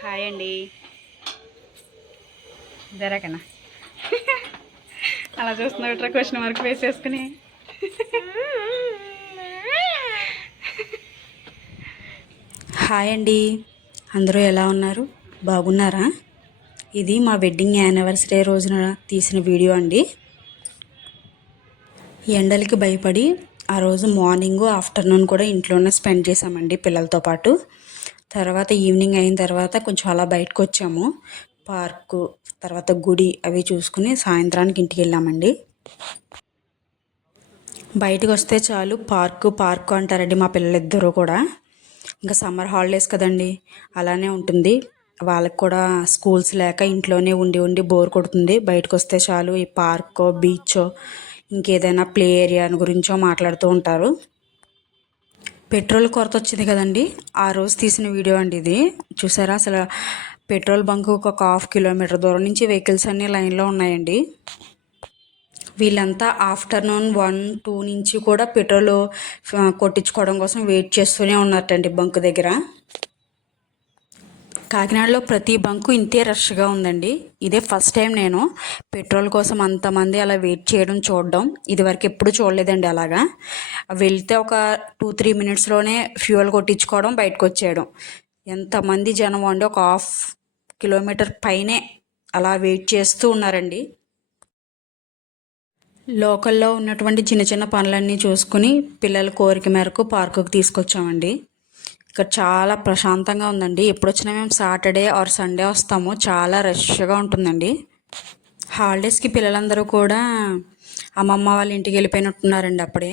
Hi అండి. జరగనా అలా చూస్తున్నావు ఇట్లా క్వశ్చన్ మార్క్ వేసేసుకుని. హాయ్ అండి, అందరూ ఎలా ఉన్నారు? బాగున్నారా? ఇది మా వెడ్డింగ్ యానివర్సరీ రోజున తీసిన వీడియో అండి. ఎండలకి భయపడి ఆ రోజు మార్నింగ్ ఆఫ్టర్నూన్ కూడా ఇంట్లోనే స్పెండ్ చేసామండి పిల్లలతో పాటు. తర్వాత ఈవినింగ్ అయిన తర్వాత కొంచెం అలా బయటకు వచ్చాము. పార్కు తర్వాత గుడి అవి చూసుకుని సాయంత్రానికి ఇంటికి వెళ్ళామండి. బయటకు వస్తే చాలు పార్కు పార్కు అంటారండి మా పిల్లలిద్దరూ కూడా. ఇంకా సమ్మర్ హాలిడేస్ కదండి, అలానే ఉంటుంది. వాళ్ళకి కూడా స్కూల్స్ లేక ఇంట్లోనే ఉండి ఉండి బోర్ కొడుతుంది. బయటకు వస్తే చాలు ఈ పార్కో బీచో ఇంకేదైనా ప్లే ఏరియా గురించో మాట్లాడుతూ ఉంటారు. పెట్రోల్ కొరత వచ్చింది కదండి, ఆ రోజు తీసిన వీడియో అండి ఇది. చూసారా అసలు పెట్రోల్ బంక్ ఒక 1/2 కిలోమీటర్ దూరం నుంచి వెహికల్స్ అన్నీ లైన్లో ఉన్నాయండి. వీళ్ళంతా ఆఫ్టర్నూన్ 1-2 నుంచి కూడా పెట్రోల్ కొట్టించుకోవడం కోసం వెయిట్ చేస్తూనే ఉన్నట్టండి బంక్ దగ్గర. కాకినాడలో ప్రతి బంకు ఇంతే రష్గా ఉందండి. ఇదే ఫస్ట్ టైం నేను పెట్రోల్ కోసం అంతమంది అలా వెయిట్ చేయడం చూడడం. ఇదివరకు ఎప్పుడు చూడలేదండి అలాగా. వెళ్తే ఒక 2-3 మినిట్స్లోనే ఫ్యూయల్ కొట్టించుకోవడం, బయటకు వచ్చేయడం. ఎంతమంది జనం అండి, ఒక 1/2 కిలోమీటర్ పైనే అలా వెయిట్ చేస్తూ ఉన్నారండి. లోకల్లో ఉన్నటువంటి చిన్న చిన్న పనులన్నీ చూసుకుని పిల్లల కోరిక మేరకు పార్కుకి తీసుకొచ్చామండి. ఇక్కడ చాలా ప్రశాంతంగా ఉందండి. ఎప్పుడు వచ్చినా మేము సాటర్డే ఆర్ సండే వస్తాము. చాలా రష్గా ఉంటుందండి. హాలిడేస్కి పిల్లలందరూ కూడా అమ్మమ్మ వాళ్ళ ఇంటికి వెళ్ళిపోయినట్టున్నారండి అప్పుడే.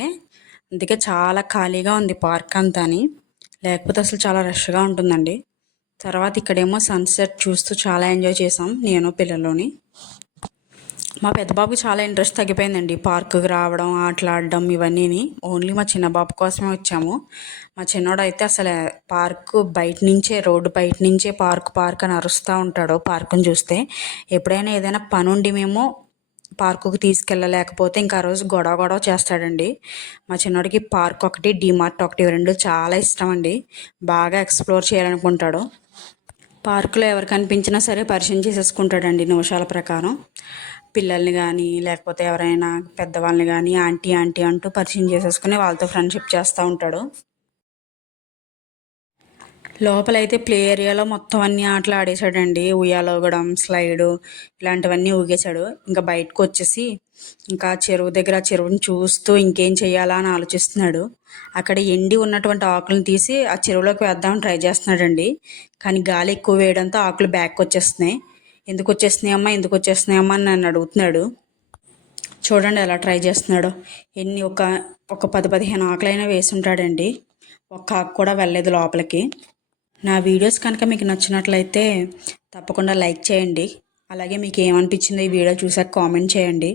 అందుకే చాలా ఖాళీగా ఉంది పార్క్ అంతా అని. లేకపోతే అసలు చాలా రష్గా ఉంటుందండి. తర్వాత ఇక్కడేమో సన్సెట్ చూస్తూ చాలా ఎంజాయ్ చేసాం నేను పిల్లల్లోని. మా పెద్ద బాబుకి చాలా ఇంట్రెస్ట్ తగ్గిపోయిందండి పార్కుకి రావడం, ఆటలాడడం ఇవన్నీని. ఓన్లీ మా చిన్న బాబు కోసమే వచ్చాము. మా చిన్నోడు అయితే అసలు పార్కు బయట నుంచే, రోడ్డు బయట నుంచే పార్క్ అని అరుస్తూ ఉంటాడు పార్కుని చూస్తే. ఎప్పుడైనా ఏదైనా పని ఉండి మేము పార్కుకి తీసుకెళ్ళలేకపోతే ఇంకా ఆ రోజు గొడవ చేస్తాడండి. మా చిన్నోడికి పార్క్ ఒకటి, డీమార్ట్ ఒకటి, రెండు చాలా ఇష్టం అండి. బాగా ఎక్స్ప్లోర్ చేయాలనుకుంటాడు. పార్కులో ఎవరు కనిపించినా సరే పరిచయం చేసేసుకుంటాడండి నిమిషాల ప్రకారం. పిల్లల్ని కానీ లేకపోతే ఎవరైనా పెద్దవాళ్ళని కానీ ఆంటీ ఆంటీ అంటూ పరిచయం చేసేసుకుని వాళ్ళతో ఫ్రెండ్షిప్ చేస్తూ ఉంటాడు. లోపలైతే ప్లే ఏరియాలో మొత్తం అన్ని ఆటలు ఆడేశాడండి. ఉయ్యాల ఊగడం, స్లైడు ఇలాంటివన్నీ ఊగేశాడు. ఇంకా బయటకు వచ్చేసి ఇంకా చెరువు దగ్గర చెరువుని చూస్తూ ఇంకేం చేయాలా అని ఆలోచిస్తున్నాడు. అక్కడ ఎండి ఉన్నటువంటి ఆకులను తీసి ఆ చెరువులోకి వేద్దామని ట్రై చేస్తున్నాడండి. కానీ గాలి ఎక్కువ వేయడంతో ఆకులు బ్యాక్ వచ్చేస్తున్నాయి. ఎందుకు వచ్చేస్తున్నాయమ్మా అని నన్ను అడుగుతున్నాడు. చూడండి ఎలా ట్రై చేస్తున్నాడు. ఎన్ని ఒక 10-15 ఆకులైనా వేసి ఉంటాడండి. ఒక్క ఆకు కూడా వెళ్ళలేదు లోపలికి. నా వీడియోస్ కనుక మీకు నచ్చినట్లయితే తప్పకుండా లైక్ చేయండి. అలాగే మీకు ఏమనిపించిందో ఈ వీడియో చూసాక కామెంట్ చేయండి.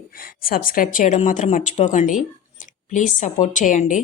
సబ్స్క్రైబ్ చేయడం మాత్రం మర్చిపోకండి. ప్లీజ్ సపోర్ట్ చేయండి.